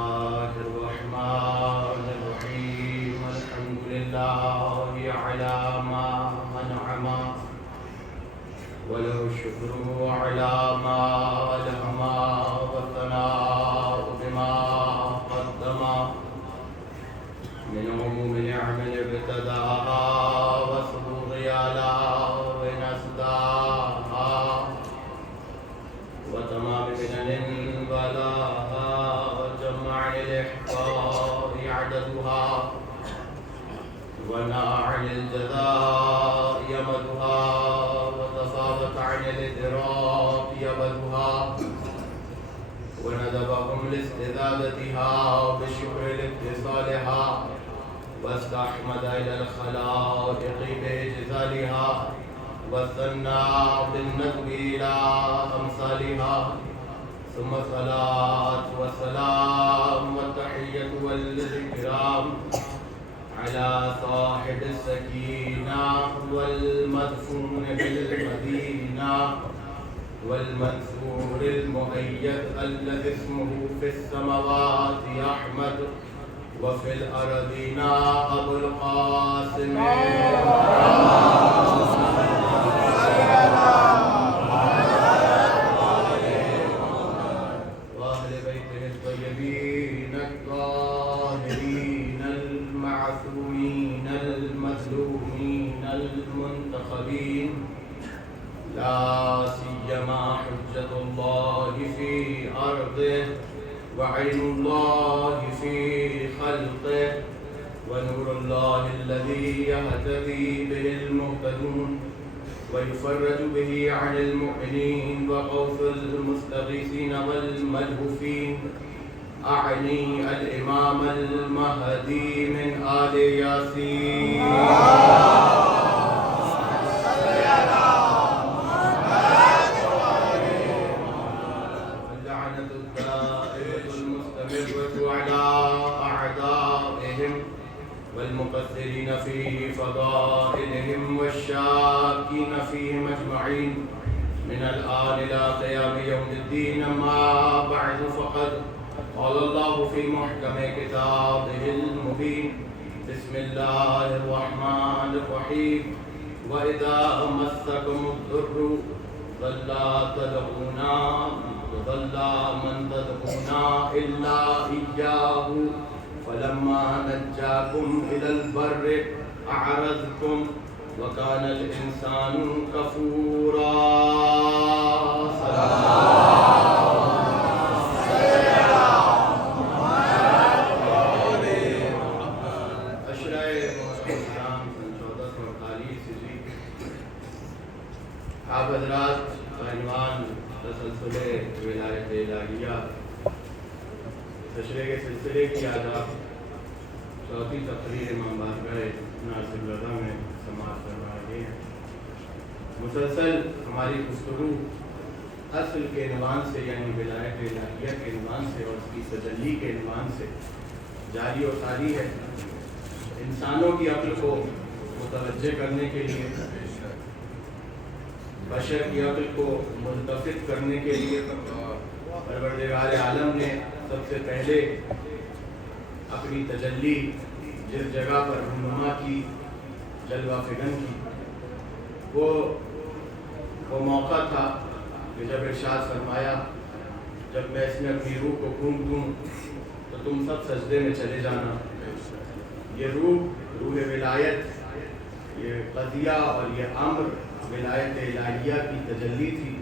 الله الرحمن الرحيم الحمد لله على ما أنعم وله الشكر على ما ألهم والثناء بما قدم من عموم نعم ابتداها وسرور آلاء نسداها وتمام منن بلاها وجمع الإحقاء عددها وناع الجزاء يمدها وتصابت عن الإدراك يبدها وندبهم لاستزادتها بشكر لاتصالها واستحمد إلى الخلائق بإجزالها وثنى بالندب إلى أمثالها ثم الصلاة والسلام والتحية والإكرام على صاحب السكينة والمدفون بالمدينة والمنصور المؤيد الذي اسمه في السماوات أحمد وفي الأرضين أبو القاسم وأهل بيته الطيبين الطاهرين المعصومين المظلومين المنتخبين لا سيما حجة الله في أرضه وعين الله في خلقه ونور الله الذي يهتدي به المهتدون ويفرج به عن المؤمنين وغوث المستغيثين والملهوفين أعني الإمام المهدي من آل ياسين اللعنة الدائرة المستمرة على أعدائهم والمقصرين في فضائلهم والشاكين فيهم أجمعين من الآن إلى قيام يوم الدين. أما بعد فقد قال الله في محكم كتابه المبين بسم الله الرحمن الرحيم وإذا مسكم الضر ظل من تدعونا إلا إياه فلما نجاكم إلى البر أعرضتم وكان الإنسان كفورا. آپ حضرات عنوان تسلسل ولایت الہیہ تشریح کے سلسلے کی آداب چوتھی تقریر امام بارگاہ ناصر الرضا میں سماعت فرما رہے ہیں. مسلسل ہماری گفتگو اصل کے عنوان سے یعنی ولایت الہیہ کے عنوان سے اور اس کی تجلی کے عنوان سے جاری و ساری ہے. انسانوں کی عقل کو متوجہ کرنے کے لیے بشر کی عقل کو منتفق کرنے کے لیے پروردگار عالم نے سب سے پہلے اپنی تجلی جس جگہ پر رونما کی جلوہ فگن کی وہ موقع تھا کہ جب ارشاد فرمایا جب میں اس میں اپنی روح کو پھونک دوں تو تم سب سجدے میں چلے جانا. یہ روح ولایت یہ قضیہ اور یہ امر ولایت الہیہ کی تجلی تھی.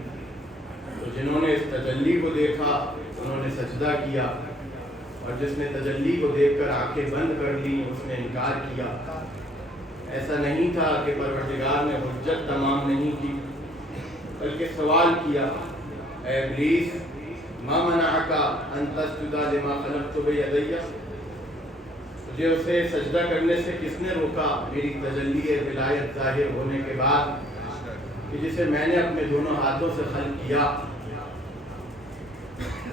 تو جنہوں نے اس تجلی کو دیکھا انہوں نے سجدہ کیا اور جس نے تجلی کو دیکھ کر آنکھیں بند کر لی اس نے انکار کیا. ایسا نہیں تھا کہ پروردگار نے حجت تمام نہیں کی بلکہ سوال کیا اے ابلیس ما منعک ان تسجد لما خلقت بیدی، تجھے اسے سجدہ کرنے سے کس نے روکا میری تجلی ولایت ظاہر ہونے کے بعد کہ جسے میں نے اپنے دونوں ہاتھوں سے خلق کیا.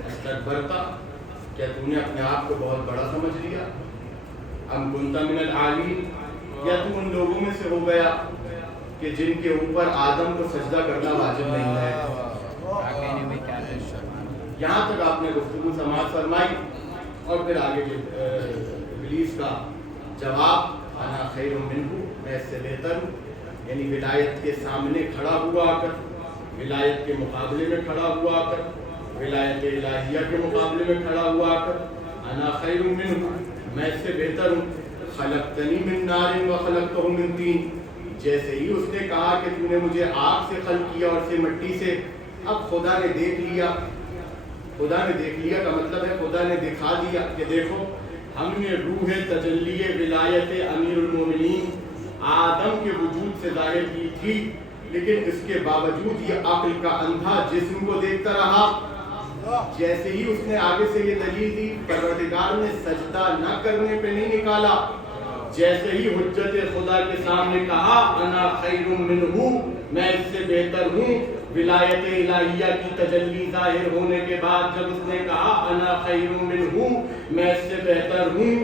استکبرتا، کیا تو نے اپنے آپ کو بہت بڑا سمجھ لیا؟ ام کنت من العالین، یا تو ان لوگوں میں سے ہو گیا کہ جن کے اوپر آدم کو سجدہ کرنا واجب نہیں ہے. یہاں تک آپ نے گفتگو سماعت فرمائی اور پھر آگے ابلیس کا جواب انا خیر منہ، میں اس سے بہتر ہوں، یعنی ولایت کے سامنے کھڑا ہوا کر، ولایت کے مقابلے میں کھڑا ہوا کر، ولایت الہیہ کے مقابلے میں کھڑا ہوا کر، انا خیر منہ، میں اس سے بہتر ہوں، خلقتنی من نار وخلقتہ من طین، جیسے ہی اس نے کہا کہ تو نے مجھے آگ سے خلق کیا اور سے مٹی سے، اب خدا نے دیکھ لیا، خدا نے دیکھ لیا کا مطلب ہے خدا نے دکھا دیا کہ دیکھو ہم نے روح تجلی ولایت امیر المومنین آدم کے وجود سے ظاہر کی تھی، لیکن اس کے باوجود یہ عقل کا اندھا جسم کو دیکھتا رہا۔ جیسے ہی اس نے آگے سے یہ دلیل دی، پروردگار نے سجدہ نہ کرنے پہ نہیں نکالا، جیسے ہی حجت خدا کے سامنے کہا انا خیر منہ، میں اس سے بہتر ہوں، ولایت الہیہ کی تجلی ظاہر ہونے کے بعد جب اس نے کہا انا خیر منہ، میں اس سے بہتر ہوں،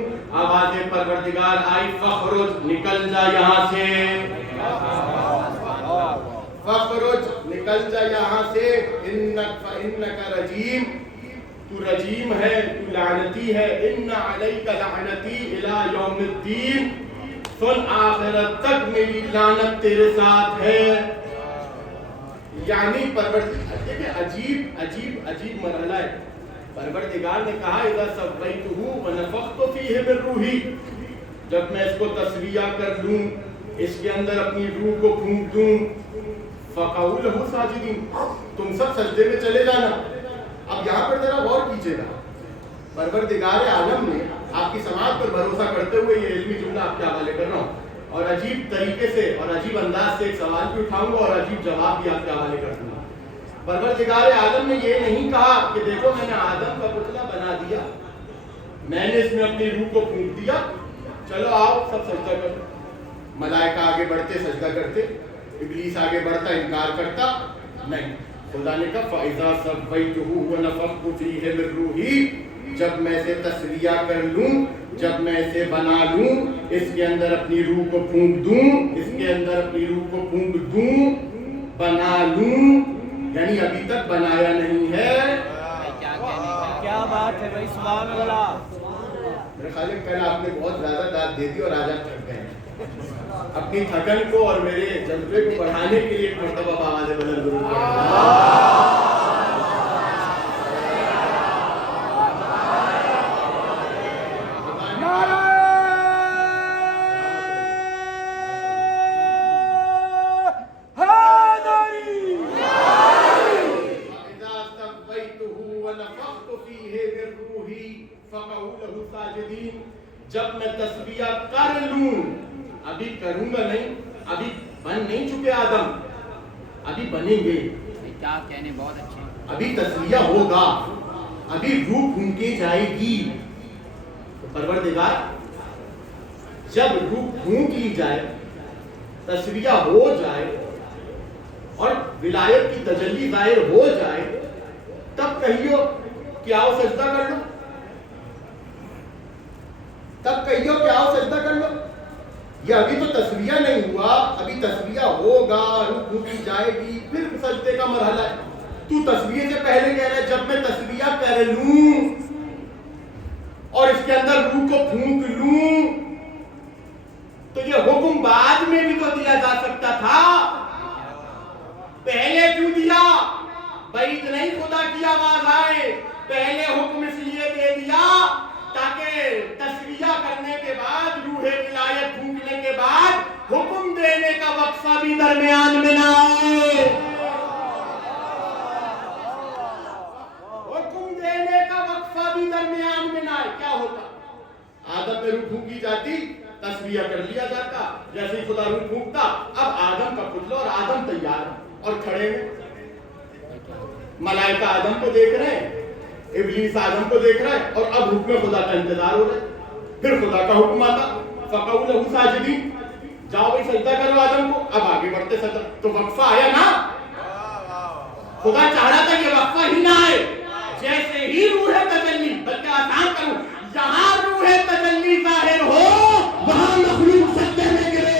آواز پروردگار آئی فخرج، نکل جا یہاں سے، فخرج، نکل جا یہاں سے، انک رجیم، تو رجیم ہے، تو لعنتی ہے، ان علیک لعنتی الی یوم الدین، سن آخرت تک میری لعنت تیرے ساتھ ہے۔ یعنی پروردگار، عجیب مرحلہ ہے، پروردگار نے کہا اذا سویتہ ونفخت فیہ من روحی، جب میں اس کو تسویہ کر لوں، اس کے اندر اپنی روح کو پھونک دوں، فقعوا لہ ساجدین، تم سب سجدے میں چلے جانا۔ اب یہاں پر ذرا غور کیجئے گا، پروردگار عالم نے آپ کی سماعت پر بھروسہ کرتے ہوئے یہ علمی جملہ آپ کے حوالے کر رہا ہوں، اور عجیب طریقے سے اور عجیب انداز سے ایک سوال بھی اٹھاؤں گا اور عجیب جواب بھی آپ کے حوالے کر دوں گا۔ پروردگار عالم نے یہ نہیں کہا کہ دیکھو میں نے آدم کا پتلا بنا دیا، میں نے اس میں اپنی روح کو پھونک دیا، چلو آؤ سب سجدہ کرو۔ ملائکہ آگے بڑھتے سجدہ کرتے، ابلیس آگے بڑھتا انکار کرتا، نہیں، خدا نے کہا فَإِذَا سَوَّيْتُهُ وَنَفَخْتُ فِيهِ مِن رُوحِي، جب میں اسے تسویہ کر لوں، جب میں اسے بنا لوں، اس کے اندر اپنی روح کو پھونک دوں، اس کے اندر اپنی روح کو پھونک دوں، بنا لوں، یعنی ابھی تک بنایا نہیں ہے۔ کیا بات ہے بھائی، سبحان اللہ۔ میرے خیال ہے کل آپ نے بہت زیادہ داد دے دی اور آج آپ تھک گئے ہیں۔ اپنی تھکن کو اور میرے جذبے کو بڑھانے کے لیے ایک مرتبہ آواز بلند درود پڑھیں۔ جب میں تسبیح کر لوں، ابھی کروں گا نہیں، ابھی بن نہیں چکے آدم، ابھی بنیں گے، کیا کہنے، بہت اچھے، ابھی تسبیح ہوگا، ابھی روح پھونکی جائے گی۔ تو پروردگار جب روح پھونک لی جائے، تسبیح ہو جائے اور ولایت کی تجلی ظاہر ہو جائے، تب کہیو کہ آؤ سجدہ کر لو، تب کہیو کہ آؤ سجدہ کر لو۔ یہ ابھی تو تسبیح نہیں ہوا، ابھی تسبیح ہوگا، روح پھونکی جائے گی، پھر سجدے کا مرحلہ ہے۔ تو تسبیح سے پہلے کہہ رہا ہے جب میں تسبیح کر لوں اور اس کے اندر روح کو پھونک لوں، تو یہ حکم بعد میں بھی تو دیا جا سکتا تھا، پہلے کیوں دیا؟ بعید نہیں خدا کی آواز آئے، پہلے حکم اس لیے دے دیا تاکہ تسبیح کرنے کے بعد، روح ولایت پھونکنے کے بعد حکم دینے کا وقفہ بھی درمیان میں نہ آئے، حکم دینے کا وقفہ بھی درمیان میں نہ آئے۔ کیا ہوتا؟ آدم میں روح پھونکی جاتی، تسبیح کر لیا جاتا، جیسے ہی خدا روح پھونکتا، اب آدم کا پتلا اور آدم تیار اور کھڑے ہیں، ملائکہ آدم کو دیکھ رہے ہیں، ابلیس آدم کو دیکھ رہا ہے، اور اب حکم خدا کا انتظار ہو رہا ہے۔ پھر خدا کا حکم آتا فَقَعُوا لَهُ سَاجِدِينَ، جاؤ بھائی سجدہ کرو آدم کو، اب آگے بڑھتے سجدہ، تو وقفہ آیا نا۔ خدا چاہ رہا تھا یہ وقفہ ہی نہ آئے، جیسے ہی روح تجلی، بلکہ آسان کروں، جہاں روح تجلی ظاہر ہو وہاں مخلوق سجدے میں گرے۔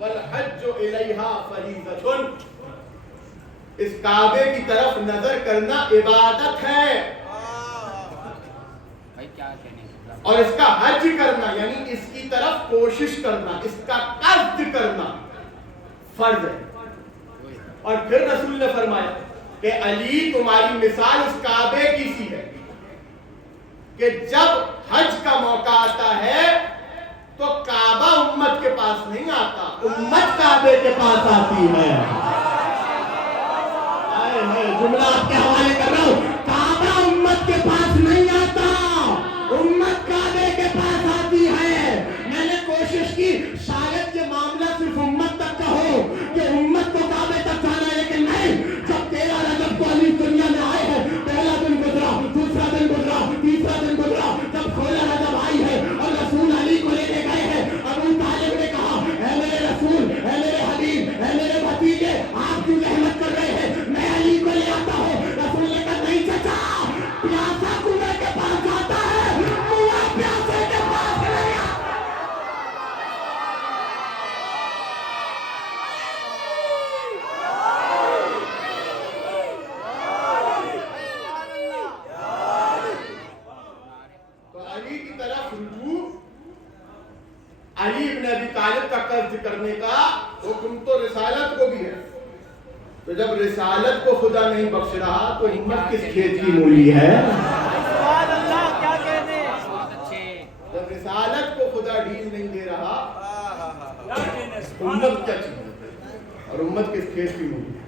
والحج الیہا فریضۃ، اس کعبے کی طرف نظر کرنا عبادت ہے، اور اس کا حج کرنا یعنی اس کی طرف کوشش کرنا، اس کا قصد کرنا فرض ہے۔ اور پھر رسول نے فرمایا کہ علی تمہاری مثال اس کعبے کی سی ہے کہ جب حج کا موقع آتا ہے تو کعبہ امت کے پاس نہیں آتا، امت کعبے کے پاس آتی ہے۔ جملہ آپ کے حوالے کر رہا ہوں، کعبہ امت کے پاس نہیں آتا، امت کعبے کے پاس آتی ہے۔ میں نے کوشش کی شاید یہ معاملہ صرف امت تک کا ہو کہ امت کو کعبے تک جانا ہے، لیکن نہیں، جب 13 رجب کو علی دنیا میں آئے ہیں، پہلا دن گزرا، دوسرا دن گزرا، تیسرا دن گزرا، جب 16 رجب آئی ہے اور رسول علی کو لینے گئے ہیں، ابو طالب نے کہا اے میرے رسول، اے میرے حبیب، اے میرے بھتیجے، آپ کیوں زحمت کر رہے ہیں، میں علی کو لے آتا ہوں۔ رسول نے کہا نہیں چچا، پیاسا کنویں کے پاس جاتا ہے، کنواں پیاسے کے پاس نہیں آتا۔ تو علی کی طرف رجوع، علی ابن ابی طالب کا قصد کرنے کا حکم تو رسالت کو بھی ہے۔ تو جب رسالت کو خدا نہیں بخش رہا تو ہمت کس کھیت کی مولی ہے؟ سبحان اللہ، کیا کہنے۔ جب رسالت کو خدا ڈیل نہیں دے رہا امت کیا چیز ہے، اور امت کس کھیت کی مولی ہے؟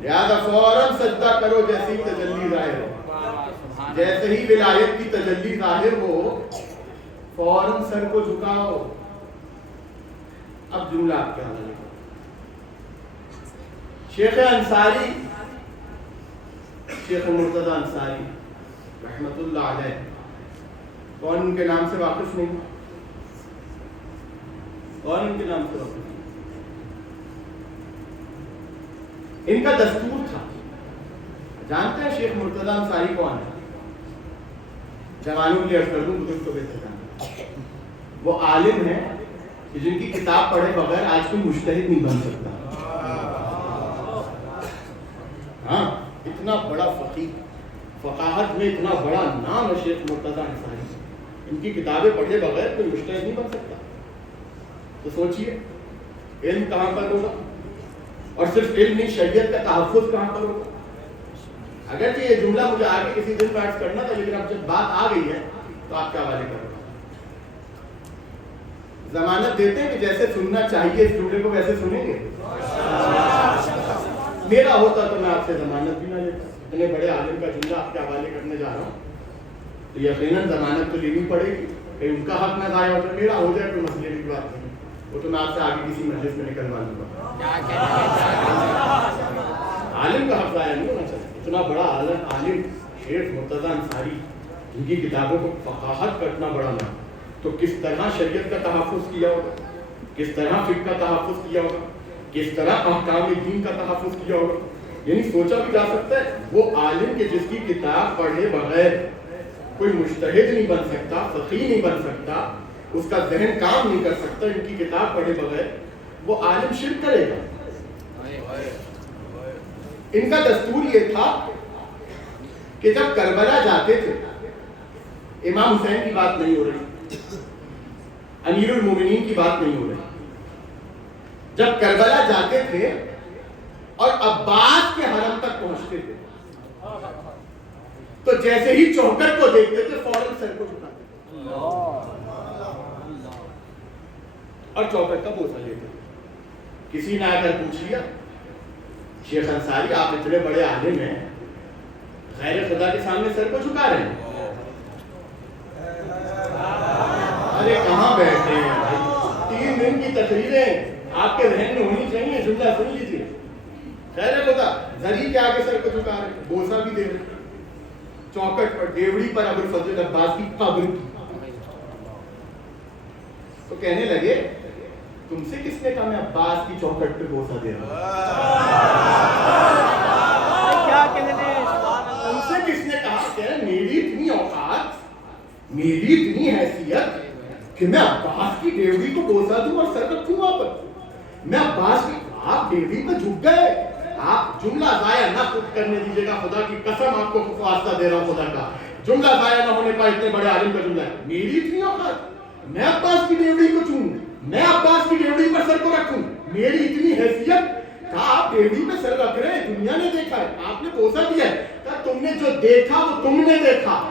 لہذا فوراً سجدہ کرو جیسے ہی تجلی ظاہر ہو، جیسے ہی ولایت کی تجلی ظاہر ہو فوراً سر کو جھکاؤ۔ اب جملہ آپ کے حوالے کرو۔ شیخ انصاری، شیخ مرتضی انصاری رحمت اللہ علیہ، کون ان کے نام سے واقف نہیں؟ کون ان کے نام سے واقف نہیں؟ ان کا دستور تھا، جانتے ہیں شیخ مرتضی انصاری کون ہے؟ جوانوں کے لیے عرض کر دوں، بزرگ کو بہتر جانتے ہیں۔ وہ عالم ہیں جن کی کتاب پڑھے بغیر آج کوئی مجتہد نہیں بن سکتا۔ ہاں، اتنا بڑا فقیہ، فقاہت میں اتنا بڑا نام ہے شیخ مرتضی انصاری، ان کی کتابیں پڑھے بغیر کوئی مجتہد نہیں بن سکتا۔ تو سوچئے علم کہاں پر ہوگا، اور صرف علم نہیں، شریعت کا تحفظ کہاں پر ہوگا۔ اگرچہ یہ جملہ مجھے آگے کسی دن میں عرض کرنا تھا، لیکن اب جب بات آ گئی ہے تو آپ کے حوالے کروں گا۔ ضمانت دیتے ہیں کہ جیسے سننا چاہیے اس جملے کو ویسے سنیں گے؟ میرا ہوتا تو میں آپ سے ضمانت بھی نہ لیتا، اتنے بڑے عالم کا جملہ آپ کے حوالے کرنے جا رہا ہوں تو یقیناً ضمانت تو لینی پڑے گی کہ ان کا حق نہ ضائع ہو جائے، میرا ہو جائے کوئی مسئلے کی بات نہیں، وہ تو میں آپ سے آگے کسی مجلس میں نکلوا لوں گا۔ عالم کا حق ضائع نہیں ہونا چاہیے۔ اتنا بڑا عالم شیخ مرتضی انصاری، جن کی کتابوں کو فقاہت کا اتنا بڑا نام، تو کس طرح شریعت کا تحفظ کیا ہوگا، کس طرح فقہ کا تحفظ کیا ہوگا، کس طرح احکام دین کا تحفظ کیا ہوگا۔ یعنی سوچا بھی جا سکتا ہے وہ عالم کے جس کی کتاب پڑھے بغیر کوئی مجتہد نہیں بن سکتا، فقیہ نہیں بن سکتا، اس کا ذہن کام نہیں کر سکتا، ان کی کتاب پڑھے بغیر وہ عالم شرک کرے گا۔ ان کا دستور یہ تھا کہ جب کربلا جاتے تھے، امام حسین کی بات نہیں ہو رہی، امیر المومنین کی بات نہیں ہو رہی، جب کربلا جاتے تھے اور عباس کے حرم تک پہنچتے تھے تو جیسے ہی چوکٹ کو دیکھتے تھے فوراً سر کو جھکاتے اور چوکٹ کا بوسہ لیتے تھے۔ کسی نے آ کر پوچھ لیا شیخ انصاری آپ اتنے بڑے عالم ہیں، غیر خدا کے سامنے سر کو جھکا رہے ہیں؟ ارے کہاں بیٹھے ہیں بھائی، 3 دن کی تقریریں آپ کے ذہن میں ہونی چاہیے، جملہ سن لیجیے۔ خیر خدا زری کے آگے سر کو جھکا رہے ہیں، بوسہ بھی دے رہے ہیں، چوکٹ پر ڈیوڑی پر ابوالفضل عباس کی قبر کی۔ تو کہنے لگے تم سے کس نے کہا میں عباس کی چوکٹ پہ بوسہ دے رہا ہوں؟ کیا کہنے، تم سے کس نے کہا کہ میری اتنی اوقات، میری اتنی حیثیت کہ میں عباس کی ڈیوڑی کو بوسہ دوں اور سر رکھوں وہاں پر؟ میں عباس کی آپ ڈیوی پہ جھک گئے. آپ جملہ ضائع نہ خود کرنے دیجیے گا, خدا کی قسم آپ کو واسطہ دے رہا ہوں خدا کا, جملہ ضائع نہ ہونے پائے. اتنے بڑے عالم کا جملہ ہے, میری اتنی اوقات میں عباس کی ڈیوڑی کو چوں, میں عباس کی ڈیوڑی پر سر کو رکھوں, میری اتنی حیثیت. کہا آپ ڈیوڑی پہ سر رکھ رہے ہیں, دنیا نے دیکھا ہے, آپ نے بوسہ دیا ہے. کہا تم نے جو دیکھا وہ تم نے دیکھا,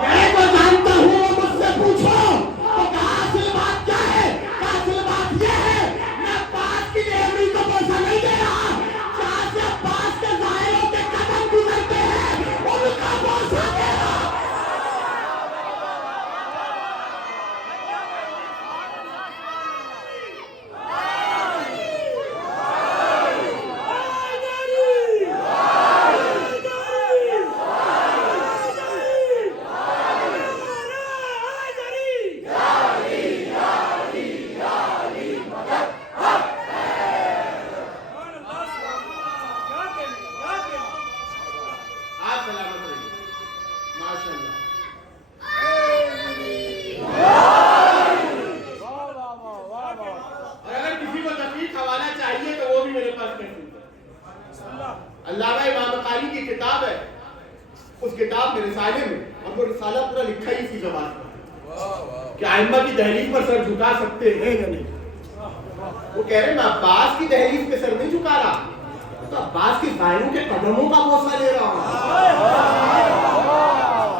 میں تو جانتا ہوں, مجھ سے پوچھو. تو کہا اصل بات کیا ہے؟ کہا اصل بات یہ ہے میں عباس کی ڈیوڑی کو بوسہ نہیں دے رہا, جہاں سے عباس کے ظاہروں کے قدم گزرتے ہیں ان کا بوسہ دے رہا. علامہ امام بخاری کی کتاب ہے, اس کتاب میں رسالے میں, اور وہ رسالہ پورا لکھا ہی اسی زبان پر کہ ائمہ کی دہلیز پر سر جھکا سکتے ہیں یا نہیں. وہ کہہ رہے ہیں میں عباس کی دہلیز پہ سر نہیں جھکا رہا, تو عباس کے ظاہروں کے قدموں کا بوسہ لے رہا ہوں.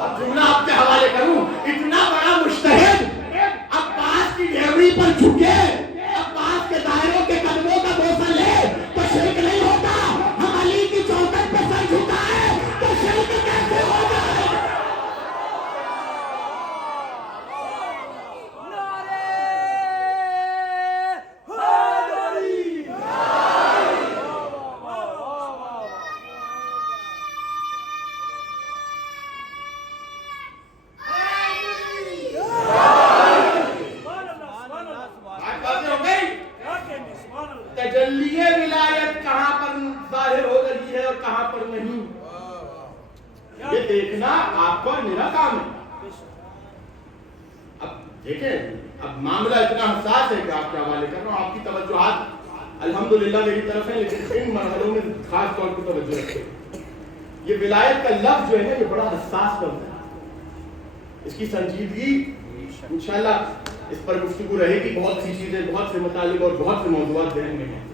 اب جملہ آپ کے حوالے کروں, اتنا بڑا مجتہد عباس کی ڈیوڑی پر جھکے, عباس کے ظاہروں کے قدموں کا بوسہ لے تو شرک نہیں ہوتا. ہم علی کی چوکٹ پہ سر جھکائے تو شرک کیسے ہو جائے؟ تجلی ولایت کہاں پر ظاہر ہو رہی ہے اور کہاں پر نہیں, یہ دیکھنا آپ کا میرا کام ہے. اب دیکھیں, اب معاملہ اتنا حساس ہے کہ آپ کے حوالے کر رہا ہوں, آپ کی توجہات الحمدللہ میری طرف ہے, لیکن ان مرحلوں میں خاص طور پر توجہ رکھیں. یہ ولایت کا لفظ جو ہے نا, یہ بڑا حساس لفظ ہے. اس کی سنجیدگی انشاءاللہ اس پر گفتگو رہے گی. بہت سی چیزیں, بہت سے مطالب اور بہت سے موضوعات ذہن میں ہیں,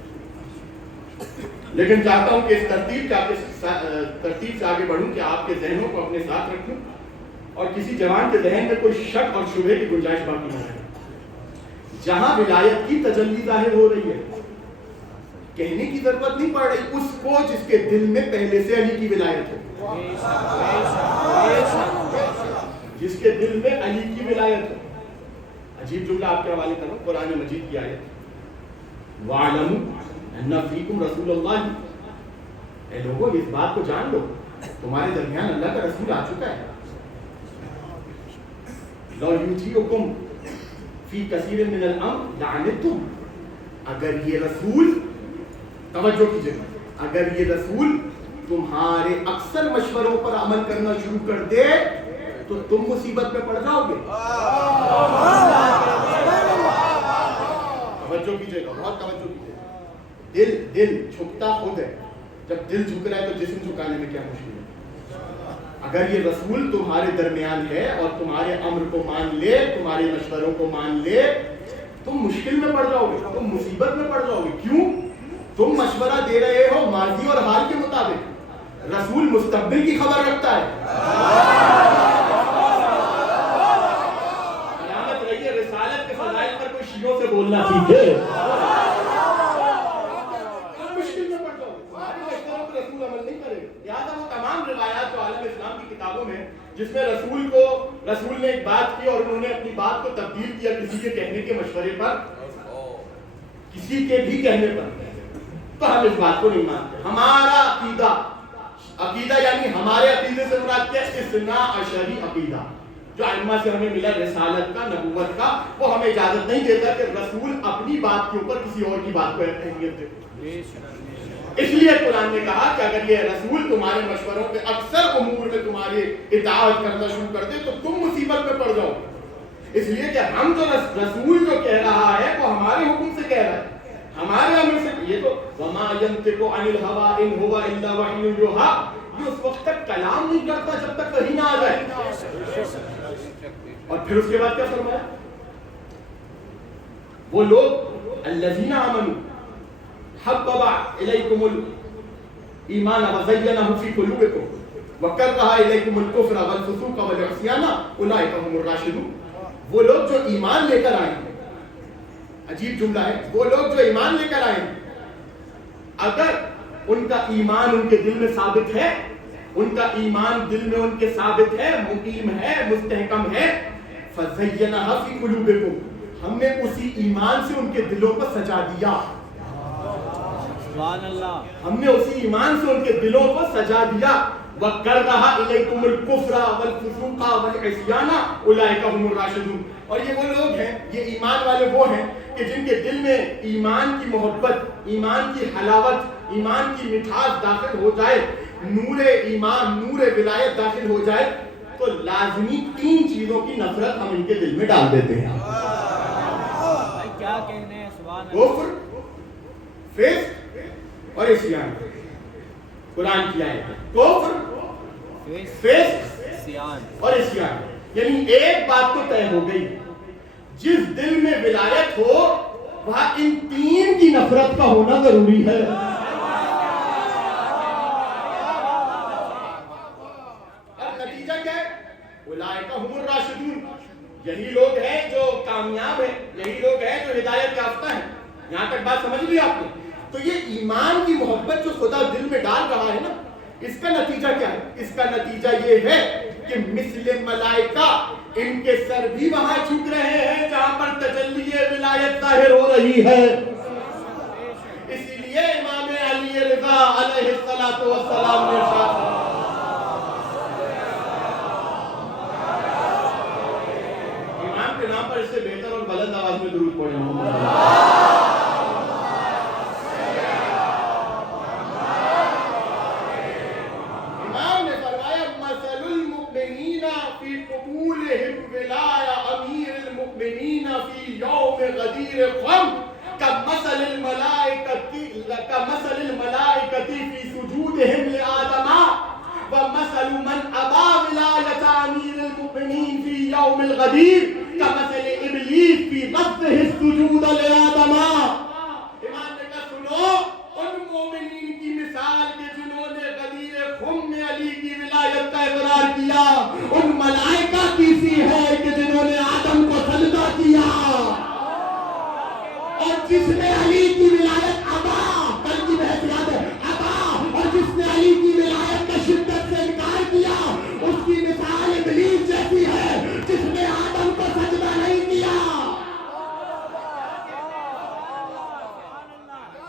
لیکن چاہتا ہوں کہ اس ترتیب سے آگے بڑھوں کہ آپ کے ذہنوں کو اپنے ساتھ رکھوں اور کسی جوان کے ذہن میں کوئی شک اور شبہے کی گنجائش باقی نہ رہے. جہاں ولایت کی تجلی ظاہر ہو رہی ہے, کہنے کی ضرورت نہیں پڑ رہی اس کو جس کے دل میں پہلے سے علی کی ولایت ہو, جس کے دل میں علی کی ولایت ہو. عجیب جملہ آپ کے حوالے کروں, قرآن مجید کی آیت, وَاعْلَمُوا اَنَّ فِيكُمْ رَسُولَ اللَّهِ, اے لوگوں اس بات کو جان لو تمہارے درمیان اللہ کا رسول آ چکا ہے. لَوْ يُطِيعُكُمْ فِي كَثِيرٍ مِّنَ الْأَمْرِ لَعَنِتُّمْ, اگر یہ رسول, توجہ کیجئے, اگر یہ رسول تمہارے اکثر مشوروں پر عمل کرنا شروع کر دے تو تم مصیبت میں پڑ جاؤ گے. توجہ کیجئے گا, بہت توجہ کیجئے. دل جھکتا خود ہے, جب دل جھک رہا ہے تو جسم جھکانے میں کیا مشکل ہے. اگر یہ رسول تمہارے درمیان ہے اور تمہارے امر کو مان لے, تمہارے مشوروں کو مان لے, تم مشکل میں پڑ جاؤ گے, تم مصیبت میں پڑ جاؤ گے. کیوں؟ تم مشورہ دے رہے ہو ماضی اور حال کے مطابق, رسول مستقبل کی خبر رکھتا ہے. علامت رہی ہے رسالت کے فضائل پر کوئی شیعوں سے بولنا سیکھے. رسول عمل نہیں کرے. لہٰذا وہ تمام روایات جو عالم اسلام کی کتابوں میں جس میں رسول نے ایک بات کی اور انہوں نے اپنی بات کو تبدیل کیا کسی کے کہنے کے مشورے پر, کسی کے بھی کہنے پر, تو ہم اس بات کو نہیں مانتے. ہمارا عقیدہ یعنی ہمارے عقیدے سے مراد کیا ہے؟ اثنا عشری عقیدہ جو ائمہ سے ہمیں ملا, رسالت کا, نبوت کا, وہ ہمیں اجازت نہیں دیتا کہ رسول اپنی بات کے اوپر کسی اور کی بات کو اہمیت دے. اس لیے قرآن نے کہا کہ اگر یہ رسول تمہارے مشوروں کے اکثر امور میں تمہاری اطاعت کرنا شروع کر دے تو تم مصیبت میں پڑ جاؤ. اس لیے کہ ہم جو رسول جو کہہ رہا ہے وہ ہمارے حکم سے کہہ رہا ہے، ہمارے امر سے. یہ تو وما ينطق عن الهوى ان هو الا وحی یوحى، یہ اس وقت تک کلام نہیں کرتا جب تک وحی نہ آ جائے. اور پھر اس کے بعد کیا فرمایا؟ وہ لوگ الذین آمنوا حبب الیکم الایمان وزینہ فی قلوبکم وکرہ الیکم الکفر والفسوق والعصیان اولئک هم الراشدون. وہ لوگ جو ایمان لے کر آئے ہیں، عجیب جملہ ہے، وہ لوگ جو ایمان لے کر آئے ہیں، اگر ان کا ایمان ان کے دل میں ثابت ہے، ان کا ایمان دل میں ان کے ثابت ہے، مقیم ہے، مستحکم ہے، فَزَيَّنَهَا فِي قُلُوبِكُمْ، ہم نے اسی ایمان سے ان کے دلوں کو سجا دیا. سبحان اللہ. ہم نے اسی ایمان سے ان کے دلوں کو سجا دیا. وَكَرَّهَ إِلَيْكُمُ الْكُفْرَ وَالْفُسُوقَ وَالْعِصْيَانَ أُولَئِكَ هُمُ الرَّاشِدُونَ. اور یہ وہ لوگ ہیں، یہ ایمان والے وہ ہیں کہ جن کے دل میں ایمان کی محبت، ایمان کی حلاوت، ایمان کی مٹھاس داخل ہو جائے، نور ایمان، نور ولایت داخل ہو جائے، تو لازمی 3 چیزوں کی نفرت ہم ان کے دل میں ڈال دیتے ہیں. بھائی کیا کہنے ہیں. سبحان اللہ. کفر، فسق اور عصیان. قرآن کی آیت ہے، کفر، فسق عصیان اور عصیان. یعنی ایک بات تو طے ہو گئی، جس دل میں ولایت ہو وہاں ان 3 کی نفرت کا ہونا ضروری ہے. اور نتیجہ کیا ہے؟ اولئک هم الراشدون. یہی لوگ ہیں جو کامیاب ہیں، یہی لوگ ہیں جو ہدایت یافتہ ہیں. یہاں تک بات سمجھ لی آپ نے؟ تو یہ ایمان کی محبت جو خدا دل میں ڈال رہا ہے نا، اس کا نتیجہ کیا ہے؟ اس کا نتیجہ یہ ہے کہ مثل ملائکہ ان کے سر بھی وہاں جھک رہے ہیں جہاں پر تجلی ولایت ظاہر ہو رہی ہے. اسی لیے امام علی رضا علیہ السلام نے ارشاد امام کے نام پر اس سے بہتر اور بلند آواز میں درود پڑھیں. كمثل الملائكة في سجودهم لآدم ومثل من أبى ولاية أمير المؤمنين في يوم الغدير كمثل إبليس في رفضه السجود لآدم. امام نے کہا سنو ان مومنین کی مثال کے جنہوں نے غدیر خم میں علی کی ولایت کا اقرار کیا، ان ملائکہ کی سی ہے کہ جنہوں نے آدم کو سجدہ کیا. اور جس نے علی کی ولایت علی کی ولایت کا شدت سے انکار کیا، اس کی مثال ابلیس جیسی ہے جس نے آدم کو سجدہ نہیں کیا.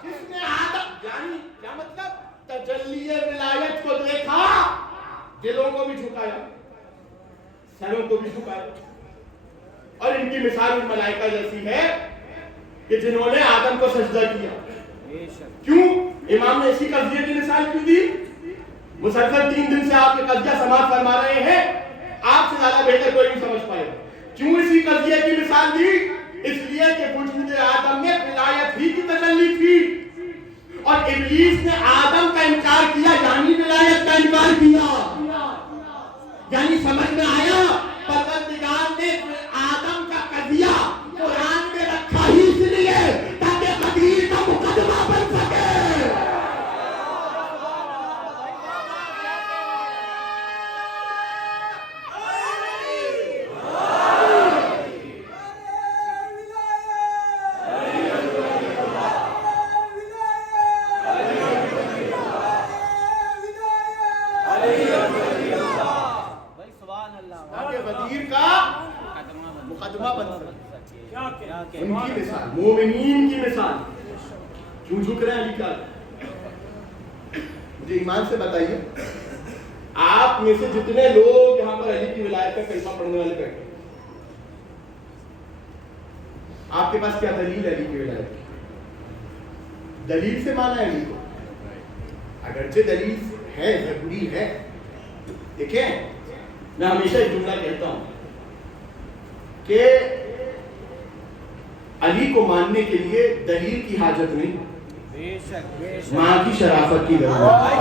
جس نے آدم، یعنی کیا مطلب؟ تجلی ولایت کو دیکھا، دلوں کو بھی جھکایا، سروں کو بھی جھکایا. اور ان کی مثال ان ملائکہ جیسی ہے کہ جنہوں نے آدم کو سجدہ کیا. کیوں امام نے اسی قضیے کی مثال کیوں دی؟ مسلسل 3 دن سے آپ یہ قضیہ سماعت فرما رہے ہیں، آپ سے زیادہ بہتر کوئی نہیں سمجھ پائے. کیوں اسی قضیے کی مثال دی؟ اس لیے کہ وجود آدم میں ولایت ہی کی تجلی تھی، اور ابلیس نے آدم کا انکار کیا، یعنی ولایت کا انکار کیا. یعنی سمجھ میں آیا پروردگار نے آدم کا قضیہ قرآن میں رکھا ہی اس لیے تاکہ قدیر کا مقدمہ بن سکے. ان کی مثال، مومنین کی مثال. کیوں جھک رہے ہیں علی کا؟ مجھے ایمان سے بتائیے، آپ میں سے جتنے لوگ یہاں پر علی کی ولایت کا کلمہ پڑھنے والے بیٹھے، آپ کے پاس کیا دلیل ہے علی کی ولایت کی؟ دلیل سے مانا ہے علی کو؟ اگرچہ دلیل ہے، ضروری ہے. دیکھیں میں ہمیشہ ایک جملہ کہتا ہوں، کہ علی کو ماننے کے لیے دلیل کی حاجت نہیں، ماں کی شرافت کی ضرورت ہے۔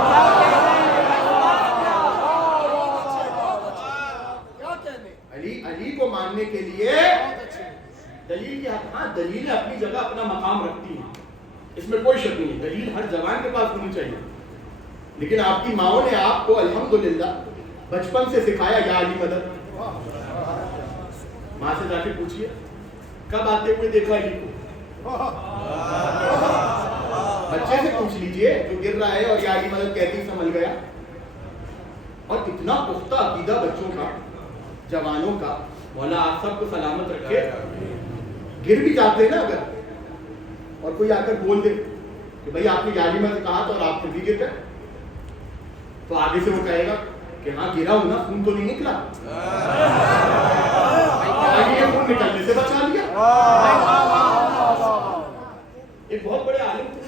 علی کو ماننے کے لیے دلیل کی حاجت، ہاں دلیل اپنی جگہ اپنا مقام رکھتی ہے، اس میں کوئی شک نہیں، دلیل ہر جوان کے پاس ہونی چاہیے، لیکن آپ کی ماؤں نے آپ کو الحمدللہ بچپن سے سکھایا یا علی مدد۔ ماں سے جا کے پوچھئے کب آتے ہوئے دیکھا علی کو، بچے سے پوچھ لیجئے جو گر رہا ہے اور یا علی مدد کہتی سنبھل گیا۔ اور اتنا پختہ عقیدہ بچوں کا، جوانوں کا، مولا آپ سب کو سلامت رکھے۔ گر بھی جاتے نا اگر، اور کوئی آ کر بول دے کہ بھائی آپ نے یا علی مدد کہا تو اور آپ پھر بھی گر گئے، تو آگے سے وہ کہے گا کہ ہاں گرا ہوں نا، خون تو نہیں نکلا، آگے خون نکلنے سے بچا لیا۔ ایک بہت بڑے عالم تھے،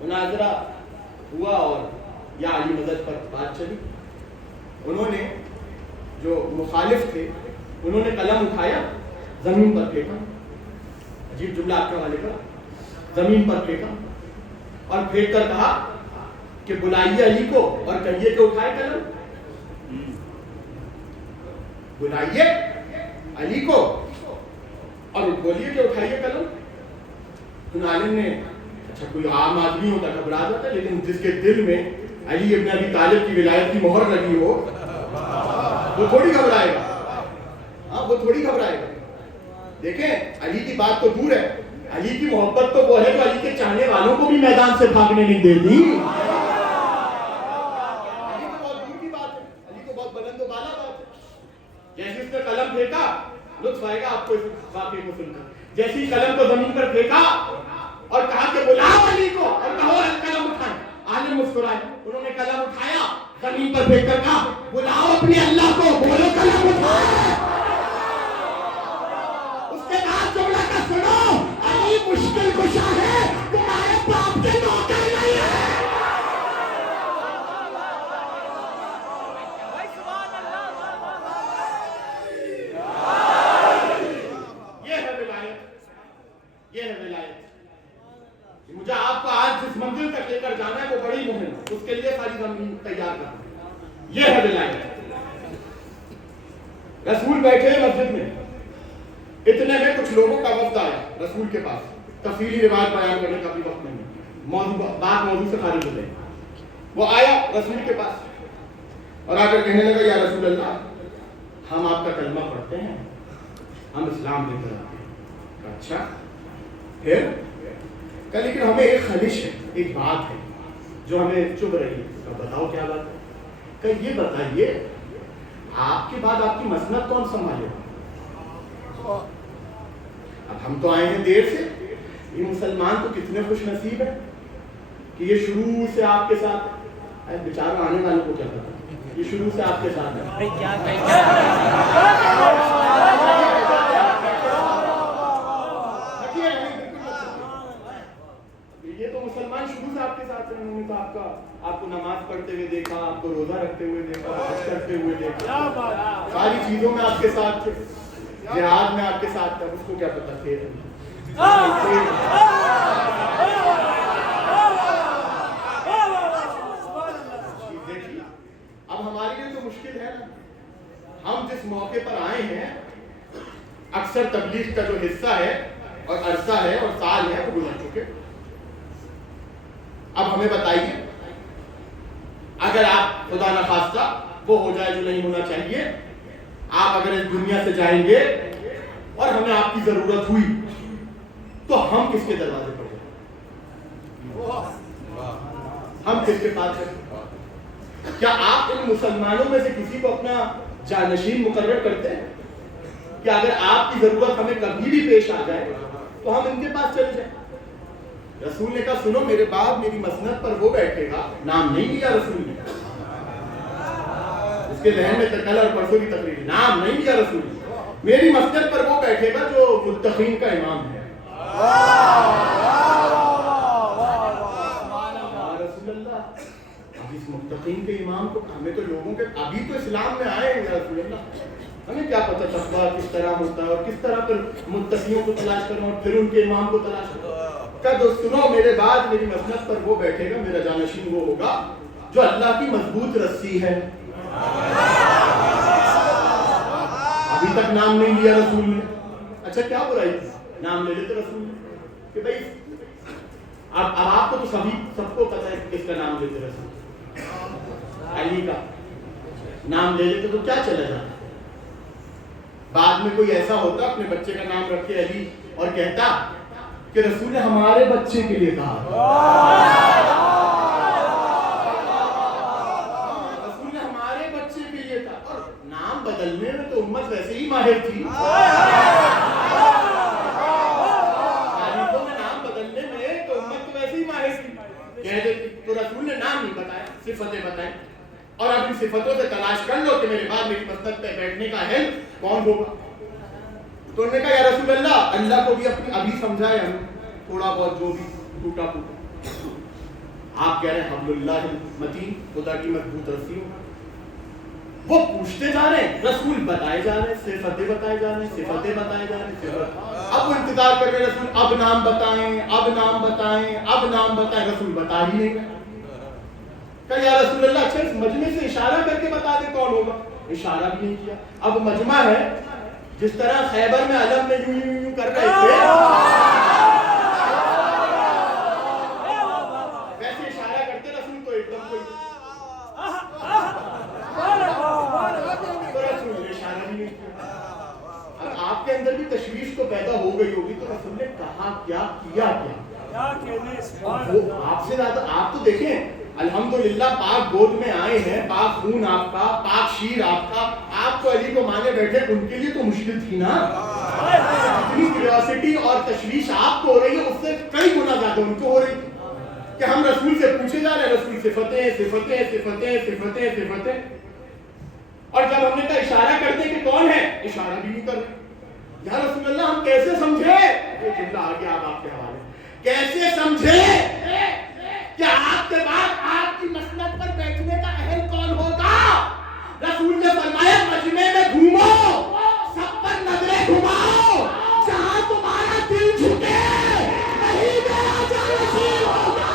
مناظرہ ہوا اور یا علی مدد پر بات چلی، انہوں نے جو مخالف تھے انہوں نے قلم اٹھایا، زمین پر پھینکا، عجیب جملہ آپ کے حوالے کا، زمین پر پھینکا اور پھینک کر کہا کہ بلائیے علی کو اور کہیے کہ اٹھائے قلم، بلائیے علی کو اور بولیے کہ اٹھائیے قلم۔ ان عالم نے، اچھا کوئی عام آدمی ہوتا گھبرا جاتا، لیکن جس کے دل میں علی ابن ابی طالب کی ولایت کی مہر لگی ہو وہ تھوڑی گھبرائے گا، ہاں وہ تھوڑی گھبرائے گا۔ دیکھیں علی کی بات تو دور ہے، علی کی محبت تو وہ ہے جو علی کے چاہنے والوں کو بھی میدان سے بھاگنے نہیں دیتی۔ علی تو بہت دور کی بات ہے، علی تو بہت بلند و بالا بات ہے۔ جیسے اس نے قلم پھینکا، لطف آئے گا آپ کو اس واقعے کو سن کر، جیسی قلم کو زمین پر پھینکا اور کہا کہ بلاؤ علی کو اور کہو قلم اٹھائیں، عالم مسکرائے، انہوں نے قلم اٹھایا، زمین پر پھینک کر کہا بلاؤ اپنے اللہ کو، بولو قلم اٹھائے۔ اس کے بعد جملہ کا سنو، علی مشکل کشا ہے، تمہارے باپ کے نوکر نہیں ہے۔ یہ ہے ولایت۔ مجھے آپ کو آج جس منزل تک لے کر جانا ہے وہ بڑی مہم ہے، اس کے لیے ساری زمین تیار کرنا، یہ ہے ولایت۔ رسول بیٹھے ہیں مسجد میں، اتنے میں کچھ لوگوں کا وفد آیا رسول کے پاس، تفصیلی روایت بیان کرنے کا بھی وقت نہیں، موضوع سے خارج ہو جائے۔ وہ آیا رسول کے پاس اور آ کر کہنے لگا یا رسول اللہ، ہم آپ کا کلمہ پڑھتے ہیں، ہم اسلام لے کر آتے ہیں۔ اچھا پھر کہ لیکن ہمیں ایک خلش ہے، ایک بات ہے جو ہمیں چبھ رہی ہے، بتاؤ کیا بات ہے؟ کہ یہ بتائیے آپ کے بعد آپ کی مسند کون سنبھالے گا؟ اب ہم تو آئے ہیں دیر سے، یہ مسلمان تو کتنے خوش نصیب ہیں کہ یہ شروع سے آپ کے ساتھ، بیچارہ آنے والوں کو کیا پتا، یہ شروع سے آپ کے ساتھ ہے۔ یہ تو مسلمان شروع سے آپ کے ساتھ ہیں، انہوں نے تو آپ کو نماز پڑھتے ہوئے دیکھا، آپ کو روزہ رکھتے ہوئے دیکھا، حج کرتے ہوئے دیکھا، ساری چیزوں میں آپ کے ساتھ تھے، جہاد میں آپ کے ساتھ تھا، اس کو کیا پتا تھے۔ اب ہمارے لیے تو مشکل ہے نا، ہم جس موقع پر آئے ہیں اکثر تبلیغ کا جو حصہ ہے اور عرصہ ہے اور سال ہے وہ گزر چکے۔ اب ہمیں بتائیے اگر آپ خدا نخواستہ وہ ہو جائے جو نہیں ہونا چاہیے، آپ اگر اس دنیا سے جائیں گے اور ہمیں آپ کی ضرورت ہوئی تو ہم کس کے دروازے پر جائیں؟ ہم کس کے پاس جائیں؟ کیا آپ ان مسلمانوں میں سے کسی کو اپنا جانشین مقرر کرتے ہیں کہ اگر آپ کی ضرورت ہمیں کبھی بھی پیش آ جائے تو ہم ان کے پاس چلے جائیں؟ رسول نے کہا سنو میرے بعد میری مسند پر وہ بیٹھے گا، نام نہیں لیا رسول نے، اس کے ذہن میں کل اور پرسوں کی تقریر، نام نہیں لیا رسول نے، میری مسند پر وہ بیٹھے گا جو متقین کا امام ہے۔ رسول اللہ اب اس متقین کے امام کو، ہمیں تو لوگوں کے ابھی تو اسلام میں آئے ہیں یا رسول اللہ، ہمیں کیا پتہ تقویٰ کس طرح ہوتا ہے اور کس طرح پر متقیوں کو تلاش کرنا اور پھر ان کے امام کو تلاش کرنا. کہا دوست سنو میرے بعد میری مسند پر وہ بیٹھے گا, میرا جانشین وہ ہوگا جو اللہ کی مضبوط رسی ہے. ابھی تک نام نہیں لیا رسول نے. اچھا کیا برائی تھی, نام لے لیتے رسول نے کہ بھائی اب آپ کو تو سب کو پتا ہے کس کا نام لیتے رسول, علی کا نام لے لیتے تو کیا چلا جاتا. بعد میں کوئی ایسا ہوتا اپنے بچے کا نام رکھ کے علی اور کہتا کہ رسول نے ہمارے بچے کے لیے کہا, رسول نے ہمارے بچے کے لیے کہا. اور نام بدلنے میں تو امت ویسے ہی ماہر تھی, تاریخوں میں نام بدلنے میں تو امت تو ویسے ہی ماہر تھی. کہہ دیتی تو رسول نے نام نہیں بتایا, صفتیں بتائیں اور اب ان صفتوں سے تلاش کر لو کہ میرے بعد میری مسند پہ بیٹھنے کا اہل کون ہوگا. تو انہوں نے کہا یا رسول اللہ کو بھی اپنی ابھی سمجھائے ہم تھوڑا بہت جو بھی ٹوٹا پھوٹا. آپ کہہ رہے ہیں حبل اللہ المتین, خدا کی مضبوط رسی ہوگا. وہ پوچھتے جا رہے ہیں, رسول بتائے جا رہے ہیں, صفتیں بتائے جا رہے ہیں, صفتیں بتائے جا رہے ہیں. اب وہ انتظار کر رہے ہیں رسول اب نام بتائیں, اب نام بتائیں, اب نام بتائیں. رسول بتا ہی نہیں گئے. کہ یا رسول اللہ اچھا اس مجمع سے اشارہ کر کے بتا دے کون ہوگا. اشارہ بھی نہیں کیا. اب مجمع ہے جس طرح خیبر میں علم میں یوں کر رہے تھے ویسے اشارہ کرتے رسول تو ایک دم کوئی رسول نے اشارہ بھی نہیں کیا. اب آپ کے اندر بھی تشویش تو پیدا ہو گئی ہوگی تو رسول نے کہا کیا کیا وہ آپ سے زیادہ. آپ تو دیکھیں الحمدللہ پاک گود میں آئے ہیں, پاک خون آپ کا, پاک شیر آپ کا. آپ تو علی کو مانے بیٹھے, ان کے لیے تو مشکل تھی نا. اتنی کیوریاسٹی اور تشویش آپ کو ہو رہی ہے اس سے کئی گنا زیادہ ان کو ہو رہی تھی کہ ہم رسول سے پوچھے جا رہے ہیں رسول صفتیں صفتیں صفتیں صفتیں صفتیں. اور جب ہم نے کہا اشارہ کرتے کہ کون ہے, اشارہ بھی نہیں کر رہے. یا رسول اللہ ہم کیسے سمجھے, یہ جملہ آ گیا اب آپ کے حوالے, کیسے سمجھے کہ آپ کے بعد آپ کی مسند پر بیٹھنے کا اہل کون ہوگا. رسول نے فرمایا مجمع میں گھومو, سب پر نظریں گھماؤ, جہاں تمہارا دل جھکے وہیں میرا جانشین ہوگا.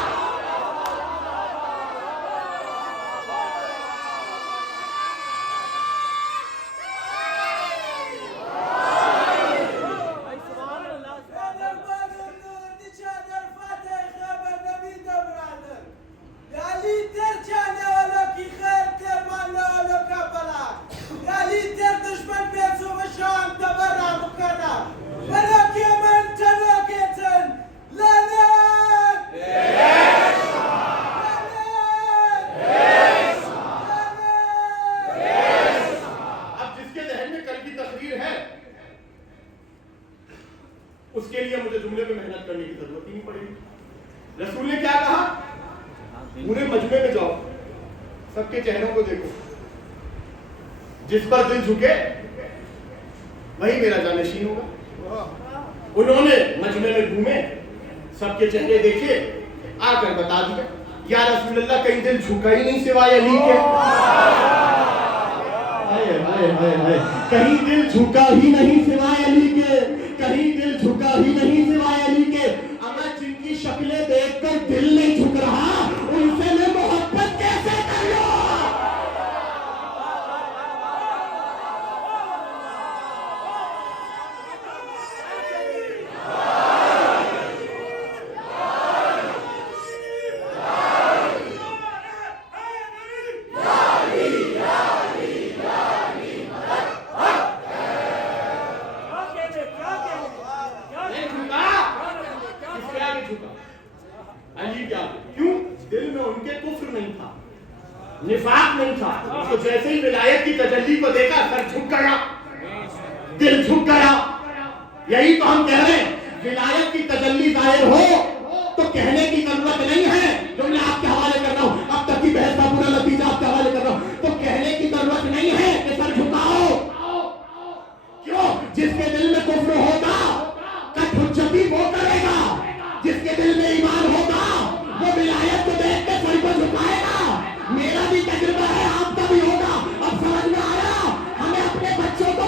اس کے لیے مجھے جملے پہ محنت کرنے کی ضرورت ہی نہیں پڑے گی. رسول نے کیا کہا, پورے مجمع میں جاؤ, سب کے چہروں کو دیکھو, جس پر دل جھکے وہی میرا جانشین ہوگا. انہوں نے مجمع میں گھومے, سب کے چہرے دیکھے, آ کر بتا دیا یا رسول اللہ کہیں دل جھکا ہی نہیں سوائے علی کے. کہیں دل جھکا ہی نہیں سوائے علی کے, کہیں دل جھکا ہی نہیں سوائے علی کے. اگر جن کی شکلیں دیکھ کر دل نہیں جھک رہا ان سے میں محبت کیسے کر لوں. نفاق نہیں تھا, تو جیسے ہی ولایت کی تجلی کو دیکھا سر جھک گیا, دل جھک گیا. یہی تو ہم کہہ رہے ہیں, ولایت کی تجلی ظاہر ہو تو کہنے کی ضرورت نہیں ہے. جو میں آپ کے حوالے کر رہا ہوں, اب تک کی بحث کا پورا نتیجہ آپ کے حوالے کر رہا ہوں, تو کہنے کی ضرورت نہیں ہے کہ سر جھکاؤ. کیوں, جس کے دل میں کفر ہوگا کٹ حجتی وہ کرے گا, جس کے دل میں ایمان ہوگا وہ ولایت کو دیکھ کے سر کو جھکائے گا. میرا بھی تجربہ ہے, آپ کا بھی ہوگا. اب سمجھ میں آیا, ہمیں اپنے بچوں کو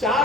4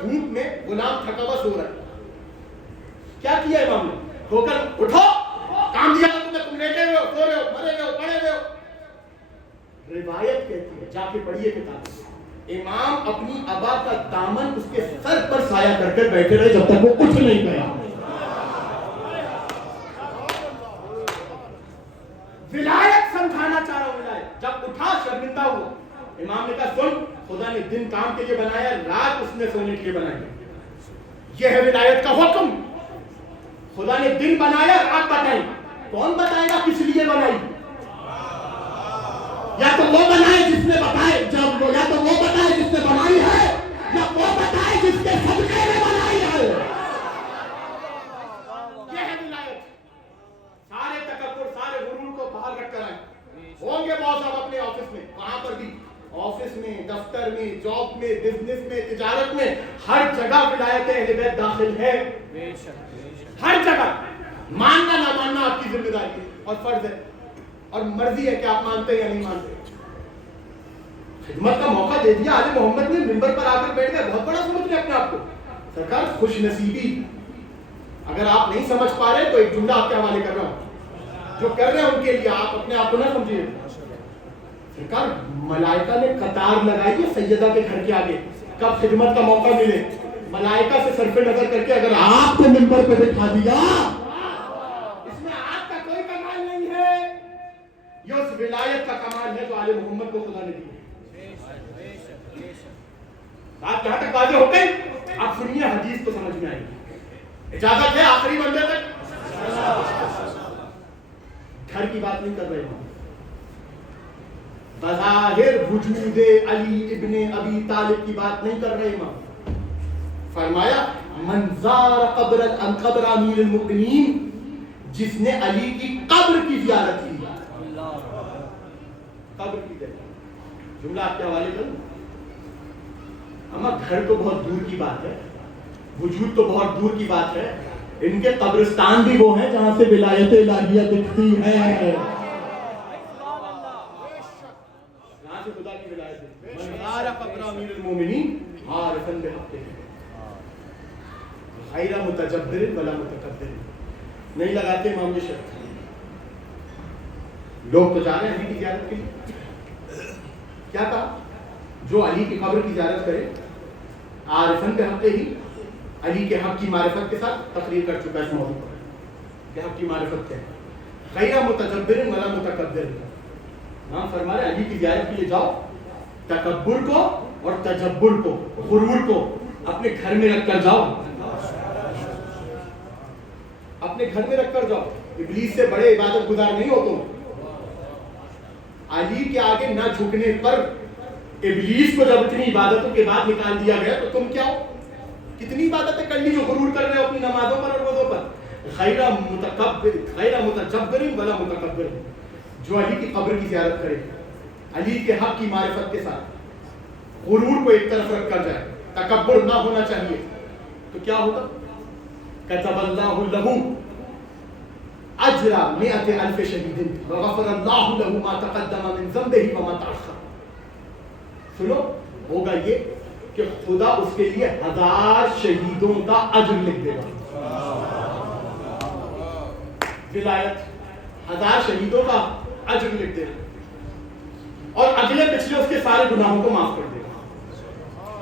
دھوپ میں غلام تھکا ہوا سو رہا ہے. کیا کیا امام نے؟ ہو کر اٹھو، کام دیا تمہیں، تم لیٹے ہوئے ہو، سو رہے ہو، مرے ہوئے ہو، پڑے ہوئے ہو. روایت کہتی ہے، جا کے پڑھیے کتاب، امام اپنی ابا کا دامن اس کے سر پر سایہ کر کے بیٹھے رہے جب تک وہ کچھ نہیں کہا. ولایت سمجھانا چاہ رہا ہوں، ولایت. جب اٹھا شرمندہ ہوا، امام نے کہا سن، خدا نے دن کام کے لیے بنایا، رات اس نے سونے کے لیے بنائی. یہ ہے ولایت کا حکم. خدا نے دن بنایا، رات بتائی. کون بتائے گا کس لیے بنائی؟ یا تو وہ بنائے جس نے بتائے، جب یا تو وہ بتائے جس نے بنائی ہے، یا وہ بتائے جس کے صدقے میں بنائی ہے. یہ ہے ولایت. سارے تکبر، سارے غرور کو باہر رکھ کر آئیں. ہوں گے بہت صاحب اپنے آفس میں، وہاں پر بھی، آفس میں، دفتر میں، جاب میں، بزنس میں، تجارت میں، ہر جگہ ولایت اہل بیت داخل ہے. ہر جگہ. ماننا نہ ماننا آپ کی ذمہ داری ہے اور فرض ہے اور مرضی ہے کہ آپ مانتے یا نہیں مانتے. خدمت کا موقع دے دیا آل محمد نے، منبر پر آ کر بیٹھ گئے. بہت بڑا سمجھ لیں اپنے آپ کو. سرکار خوش نصیبی. اگر آپ نہیں سمجھ پا رہے تو ایک جملہ آپ کے حوالے کر رہا ہوں، جو کر رہے ہیں ان کے لیے، آپ اپنے آپ کو نہ سمجھیے. سرکار ملائکہ نے قطار لگائی ہے سیدہ کے گھر کے آگے، کب خدمت کا موقع ملے ملائکہ سے صرف نظر کر کے اگر آپ کو منبر پہ بٹھا دیا، اس میں آپ کا کوئی کمال نہیں ہے، یہ اس ولایت کا کمال ہے جو آل محمد کو خدا نے دی. بات جہاں تک واضح ہو گئی. آپ سنیے، حدیث تو سمجھ میں آئی. اجازت ہے آخری بندے تک. گھر کی بات نہیں کر رہے ہوں، بظاہر وجود علی ابن ابی طالب کی بات نہیں کر رہے ہوں. فرمایا من زار قبر امیر المؤمنین، جس نے علی کی قبر کی زیارت کی. قبر کی زیارت، جملہ آپ کے حوالے کروں. اما گھر تو بہت دور کی بات ہے، وجود تو بہت دور کی بات ہے. ان کے قبرستان بھی وہ ہیں جہاں سے ولایت الہیہ دکھتی ہے. یہاں سے خدا کی ولایت ہے. من زار قبر امیر المؤمنین عارفا بحقہ غیر متجبر ولا متکبر. نہیں لگاتے امام یہ شرط. لوگ تو جا رہے ہیں علی کی زیارت کے لیے. کیا کہا؟ جو علی کی قبر کی زیارت کرے عارفاً بحقہ ہی، علی کے حق کی معرفت کے ساتھ تقریر کر چکا ہے اس موضوع پر کہ حق کی معرفت کیا ہے. غیر متجبر ولا متکبر. ہاں فرما رہے علی کی زیارت کے لیے جاؤ، تکبر کو اور تجبر کو، غرور کو اپنے گھر میں رکھ کر جاؤ. اپنے گھر میں رکھ کر جاؤ. ابلیس سے بڑے عبادت گزار نہیں ہو تم. علی کے آگے نہ جھکنے پر ابلیس کو جب اتنی عبادتوں کے بعد نکال دیا گیا تو تم کیا ہو؟ کتنی عبادتیں کر لی جو غرور کر رہے ہو اپنی نمازوں پر اور روزوں پر. غیر متجبر ولا متکبر. جو علی کی قبر کی زیارت کرے علی کے حق کی معرفت کے ساتھ، غرور کو ایک طرف رکھ کر جائے، تکبر نہ ہونا چاہیے، تو کیا ہوگا؟ كتب الله له اجر 100,000 شہید وغفر اللہ له ما تقدم من ذنبه وما تأخر. سنو، ہوگا یہ کہ خدا اس کے لیے 1000 شہیدوں کا اجر لکھ دے گا. ولایت 1000 شہیدوں کا اجر لکھ دے گا اور اگلے پچھلے اس کے سارے گناہوں کو معاف کر دے گا.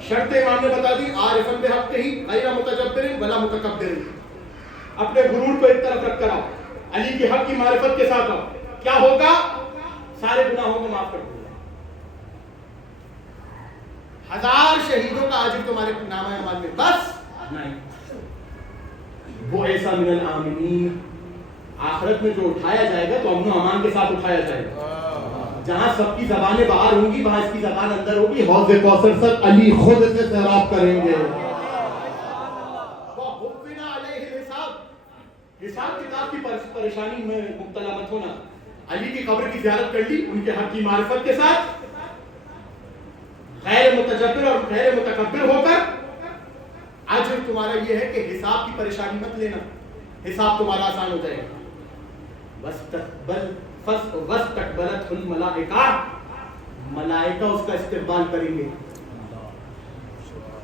شرط امام نے بتا دی، عارفاً بحقہ ہی غیر متجبر ولا متکبر. اپنے غرور کو ایک طرف رکھ کر آؤ، علی کے حق کی معرفت کے ساتھ آؤ. کیا ہوگا؟ سارے گناہوں کو معاف کر دے گا. 1000 شہیدوں کا اجر تمہارے نامہ اعمال میں. بس نہیں، وہ ایسا من الآمنین، آخرت میں جو اٹھایا جائے گا تو امن و امان کے ساتھ اٹھایا جائے گا. جہاں سب کی زبانیں باہر ہوں گی وہاں اس کی زبان اندر ہوگی. حوض کوثر سر علی خود سے سیراب کریں گے. حساب کتاب کی پریشانی میں مبتلا مت ہونا. علی کی قبر کی زیارت کر لی ان کے حق کی معرفت کے ساتھ، غیر متجبر اور غیر متکبر ہو کر. اجر تمہارا یہ ہے کہ حساب کی پریشانی مت لینا، حساب تمہارا آسان ہو جائے گا. وَاسْتَقْبَلَتْهُ الْمَلَائِكَةُ، ملائکہ اس کا استقبال کریں گے.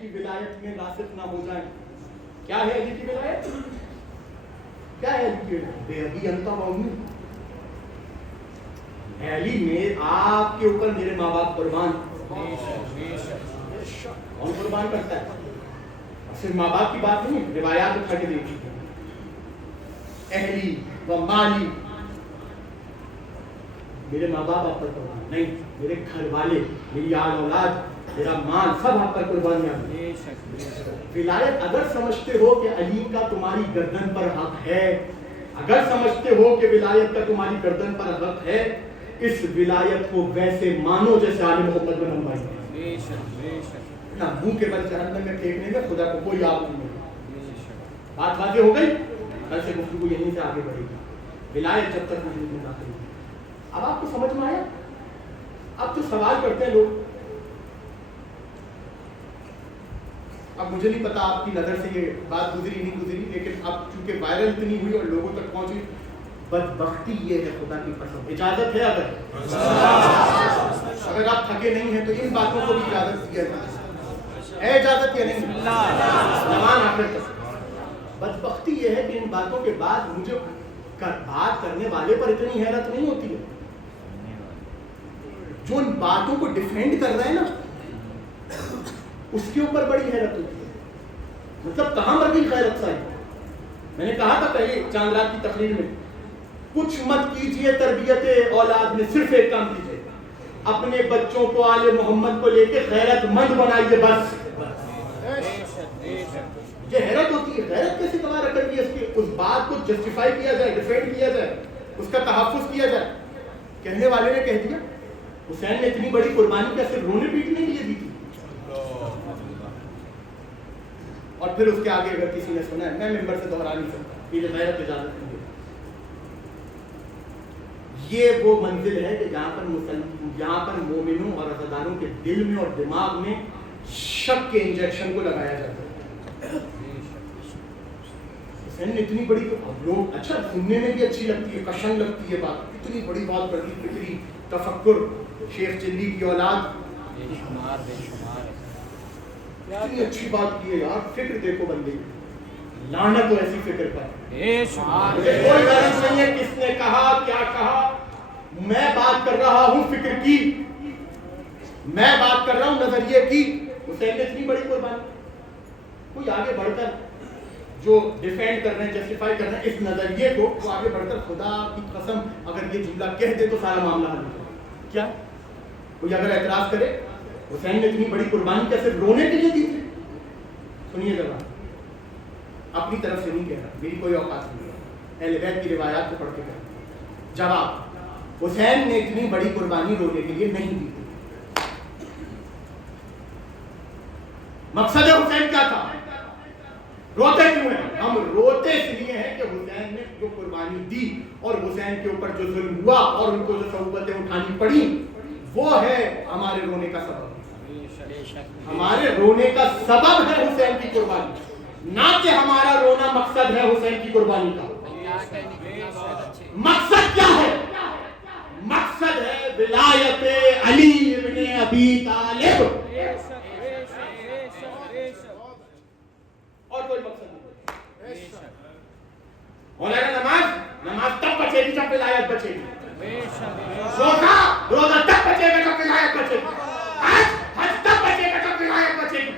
کی ولایت میں راسخ نہ ہو جائیں. کیا ہے علی کی ولایت؟ کیا ہے علی کی ولایت؟ بے ابی انت و امی. علی میں آپ کے اوپر میرے ماں باپ قربان. کون قربان کرتا ہے؟ صرف ماں باپ کی بات نہیں، روایات اٹھا کے دیکھیے. اہلی و مالی، میرے ماں باپ آپ پر قربان نہیں، میرے گھر والے، میری آل اولاد، میرا مال، سب آپ پر قربانیاں. ولایت اگر سمجھتے ہو کہ علی کا تمہاری گردن پر حق ہے، اگر سمجھتے ہو کہ ولایت کا تمہاری گردن پر حق ہے، اس ولایت کو ویسے مانو جیسے آل محمد بن بھائی نہ منہ کے بل جہنم میں پھینکنے میں خدا کو کوئی آپ نہیں. بات واضح ہو گئی؟ کل سے گفتگو یہیں سے آگے بڑھے گی. ولایت جب تک وجود میں داخل ہوئی. اب آپ کو سمجھ میں آیا؟ اب جو سوال کرتے ہیں لوگ، اب مجھے نہیں پتا آپ کی نظر سے یہ بات گزری نہیں گزری، لیکن اب چونکہ وائرل اتنی ہوئی اور لوگوں تک پہنچی، بدبختی یہ ہے خدا کی قسم. اجازت ہے اگر آپ تھکے نہیں ہیں تو ان باتوں کو بھی اجازت دیا جائے. اجازت یا نہیں؟ زبان آخر تک. بدبختی یہ ہے کہ ان باتوں کے بعد مجھے بات کرنے والے پر اتنی حیرت نہیں ہوتی ہے. جو ان باتوں کو ڈیفینڈ کر رہے ہیں نا، اس کے اوپر بڑی حیرت ہوتی ہے. مطلب کہاں مر گئی خیرت صاحب؟ میں نے کہا تھا پہلے چاند رات کی تقریر میں، کچھ مت کیجئے تربیت اولاد میں، صرف ایک کام کیجئے، اپنے بچوں کو آل محمد کو لے کے غیرت مند بنائیے. بس یہ حیرت ہوتی ہے. غیرت کیسے دوبارہ کرنی ہے؟ اس کی اس بات کو جسٹیفائی کیا جائے، ڈیفینڈ کیا جائے، اس کا تحفظ کیا جائے. کہنے والے نے کہہ دیا حسین نے اتنی بڑی قربانی کیا صرف رونے پیٹنے کے لیے دی تھی؟ اور پھر اس کے آگے اگر کسی نے سنا ہے، میں ممبر سے دوہرا نہیں سکتا، یہ غیرت اجازت نہیں ہے. یہ وہ منزل ہے کہ جہاں پر مومنوں اور عزاداروں کے دل میں اور دماغ میں شک کے انجیکشن کو لگایا جاتا ہے. حسین نے اتنی بڑی، لوگ اچھا سننے میں بھی اچھی لگتی ہے، کشن لگتی ہے بات، اتنی بڑی بات کر دی، فکری تفکر، شیخ چلی کی اولاد، اتنی اچھی بات کی ہے یار. فکر دیکھو بندے، لعنت ہو ایسی فکر پر. کوئی غرض نہیں ہے کس نے کہا کیا کہا. میں بات کر رہا ہوں فکر کی، میں بات کر رہا ہوں نظریے کی. حسین نے اتنی بڑی قربانی. کوئی آگے بڑھ کر جو ڈیفینڈ کر رہے ہیں، جسٹیفائی کر رہے ہیں اس نظریے کو، وہ آگے بڑھ کر خدا کی قسم اگر یہ جملہ کہہ دے تو سارا معاملہ حل ہو جائے. کیا کوئی اگر اعتراض کرے حسین نے اتنی بڑی قربانی کیا صرف رونے کے لیے دی تھی؟ سنیے ذرا، اپنی طرف سے نہیں کہہ رہا، میری کوئی اوقات نہیں ہے، اہل بیت کی روایات کو پڑھ کے کہہ رہا. جواب، حسین نے اتنی بڑی قربانی رونے کے لیے نہیں دی تھی. مقصد حسین کیا تھا؟ روتے کیوں ہیں؟ ہم روتے اس لیے ہیں کہ حسین نے جو قربانی دی اور حسین کے اوپر جو ظلم ہوا اور ان کو جو صعوبتیں اٹھانی پڑی، وہ ہے ہمارے رونے کا سبب. ہمارے رونے کا سبب ہے حسین کی قربانی، نہ کہ ہمارا رونا مقصد ہے حسین کی قربانی کا. مقصد کیا ہے؟ مقصد ہے ولایت علی ابن ابی طالب، اور کوئی مقصد نہیں. مولانا نماز تب بچے گی جب ولایت بچے گی. روزہ تب بچے گا جب ولایت بچے گی. حج تب بچے گا جب ولایت بچے گی.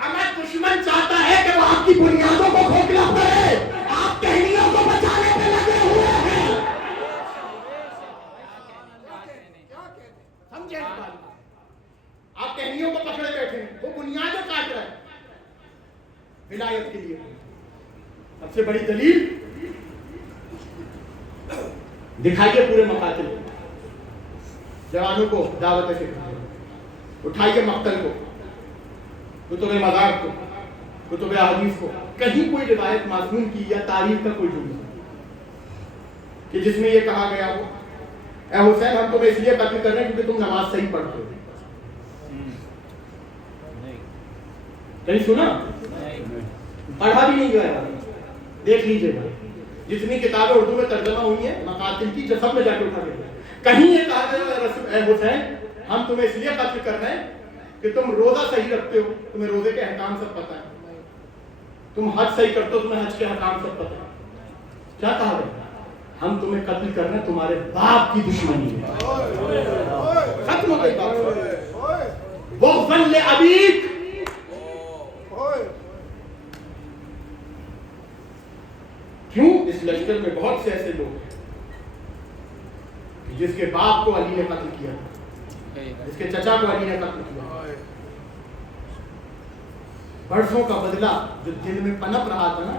اگر دشمن چاہتا ہے کہ وہ آپ کی بنیادوں کو کھوکھلا کرے، آپ ٹہنیوں کو بچانے پہ لگے ہوئے ہیں. سمجھے اس بات کو؟ آپ ٹہنیوں کو پکڑے بیٹھے ہیں، وہ بنیادیں کاٹ رہے ہیں ولایت کے لیے. سب سے بڑی دلیل دکھائیے پورے مقاتل کو، جوانوں کو دعوت فکر، اٹھائیے مقتل کو، کتب مذاہب کو، کتب احادیث کو. کہیں کوئی روایت معصوم کی یا تاریخ کا کوئی جملہ کہ جس میں یہ کہا گیا ہو اے حسین ہم تمہیں اس لیے قتل کر رہے ہیں کیونکہ تم نماز صحیح پڑھتے ہو. کہیں سنا؟ پڑھا بھی نہیں گیا. دیکھ لیجیے گا جتنی کتابیں اردو میں ترجمہ ہوئی ہیں مقاتل کی، سب میں جا کے اٹھا کے کہیں یہ کہا گیا اے حسین ہم تمہیں اس لیے قتل کر رہے ہیں کہ تم روزہ صحیح رکھتے ہو, تمہیں روزے کے احکام سب پتہ ہے, تم حج صحیح کرتے ہو, تمہیں حج کے احکام سب پتہ ہے. کیا کہا گیا؟ ہم تمہیں قتل کر رہے ہیں, تمہارے باپ کی دشمنی ہے. ختم ہو گئی بات. وہ ظل ابیک. کیوں؟ اس لشکر میں بہت سے ایسے لوگ ہیں جس کے باپ کو علی نے قتل کیا, جس کے چچا کو علی نے قتل کیا. برسوں کا بدلہ جو دل میں پنپ رہا تھا نا,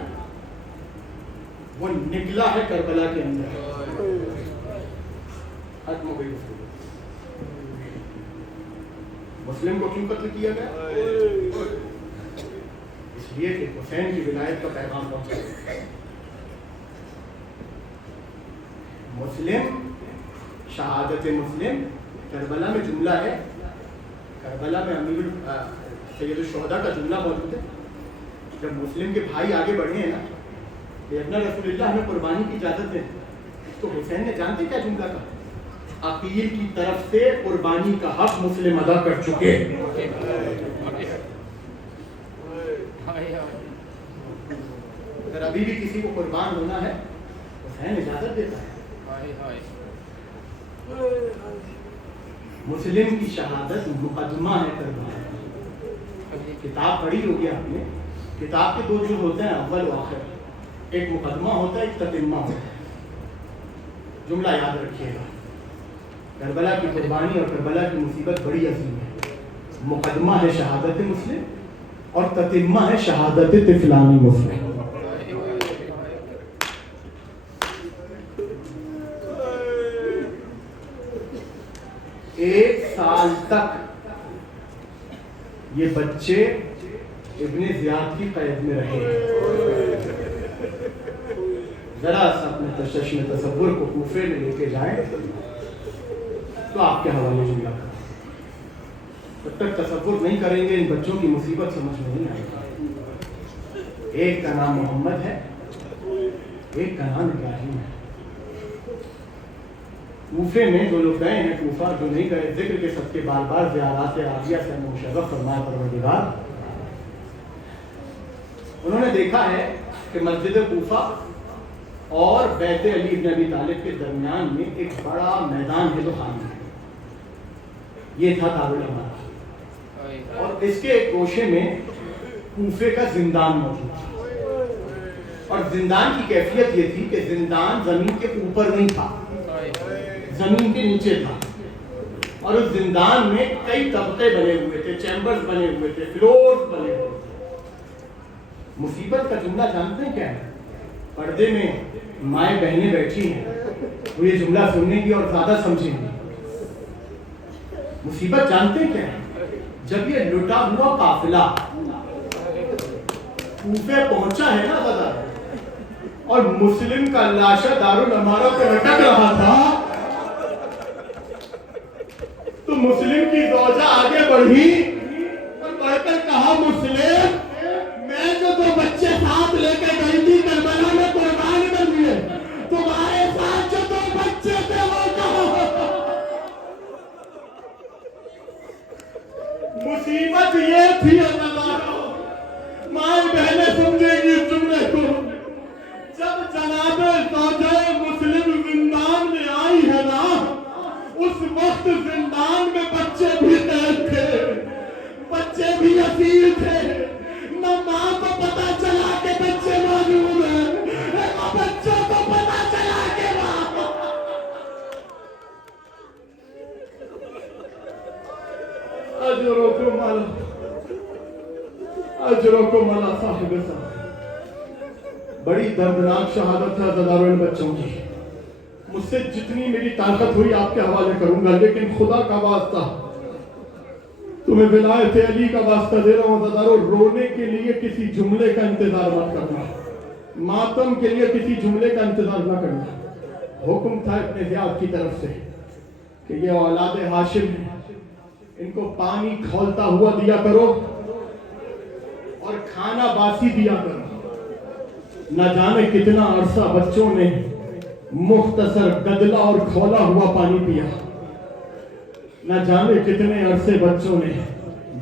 وہ نکلا ہے کربلا کے اندر. ختم ہو گئی گفتگو. مسلم کو کیوں قتل کیا گیا؟ اس لیے کہ حسین کی ولایت کا پیغام پہنچا. مسلم, شہادت مسلم, کربلا میں جملہ ہے, کربلا میں سید الشہداء کا جملہ موجود ہے. جب مسلم کے بھائی آگے بڑھے ہیں نا کہ اپنا رسول اللہ ہمیں قربانی کی اجازت دیں, تو حسین نے جانتے کیا جملہ کہا؟ عقیل کی طرف سے قربانی کا حق مسلم ادا کر چکے. اگر ابھی بھی کسی کو قربان ہونا ہے حسین اجازت دیتا ہے. مسلم کی شہادت مقدمہ ہے کربلا. کتاب پڑھی ہوگی آپ نے, کتاب کے دو جز ہوتے ہیں, اول و آخر. ایک مقدمہ ہوتا ہے, ایک تتمہ ہوتا ہے. جملہ یاد رکھیے گا, کربلا کی قربانی اور کربلا کی مصیبت بڑی عظیم ہے. مقدمہ ہے شہادت مسلم اور تتمہ ہے شہادت طفلان مسلم. 1 سال تک یہ بچے ابن زیاد کی قید میں رہے. ذرا سا اپنے تششن تصور کو کوفے میں لے کے جائیں تو آپ کے حوالے جملہ کریں. جب تک تصور نہیں کریں گے ان بچوں کی مصیبت سمجھ میں نہیں آئے گی. ایک کا نام محمد ہے, ایک کا نام ابراہیم ہے. کوفے میں جو لوگ گئے ہیں کوفہ, جو نہیں گئے ذکر کے سب کے بار بار زیارات عالیہ سے مشرف فرمائے پروردگار. انہوں نے دیکھا ہے کہ مسجد کوفہ اور بیت علی بن ابی طالب کے درمیان میں ایک بڑا میدان ہے جو خالی ہے. یہ تھا دارالامانہ, اور اس کے ایک گوشے میں کوفے کا زندان موجود تھا. اور زندان کی کیفیت یہ تھی کہ زندان زمین کے اوپر نہیں تھا, زمین کے نیچے تھا. اور اس زندان میں کئی طبقے بنے ہوئے تھے, چیمبرز بنے ہوئے تھے, فلورز بنے ہوئے تھے. مصیبت کا جملہ جانتے ہیں کیا ہے؟ پردے میں مائیں بہنیں بیٹھی ہیں, وہ یہ جملہ سننے کی اور زیادہ سمجھیں گی. مصیبت جانتے ہیں کیا ہے؟ جب یہ لٹا ہوا قافلہ کوفے پہنچا ہے نا غزہ, اور مسلم کا لاشا دارالامارہ پہ لٹک رہا تھا, تو مسلم کی زوجہ آگے بڑھی اور بڑھ کر کہا, مسلم میں جو 2 بچے ساتھ لے کے گئی تھی کربلا میں قربان کر دیے, تمہارے ساتھ جو 2 بچے تھے وہ کہاں؟ مصیبت یہ تھی اللہ, مائیں بہنیں سمجھیں گی اس جملے کو, جب جناب زوجہ مسلم زندان میں آئی ہے نا, اس وقت زندان میں بچے بھی قید تھے, بچے بھی اسیر تھے. نہ ماں کو پتا چلا کہ بچے موجود ہیں, نہ بچوں کو پتا چلا کہ ماں. اجرکم علی صاحب صاحب. بڑی دردناک شہادت ہے عزیزانو ان بچوں کی. مجھ سے جتنی میری طاقت ہوئی آپ کے حوالے کروں گا, لیکن خدا کا واسطہ, تمہیں ولایت علی کا واسطہ دے رہا ہوں عزیزانو, رونے کے لیے کسی جملے کا انتظار مت کرنا, ماتم کے لیے کسی جملے کا انتظار نہ کرنا. حکم تھا ابن زیاد کی طرف سے کہ یہ اولاد ہاشم ہیں, ان کو پانی کھولتا ہوا دیا کرو اور کھانا باسی دیا کرو. نہ جانے کتنا عرصہ بچوں نے مختصر گدلا اور کھولا ہوا پانی پیا, نہ جانے کتنے عرصے بچوں نے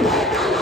ہے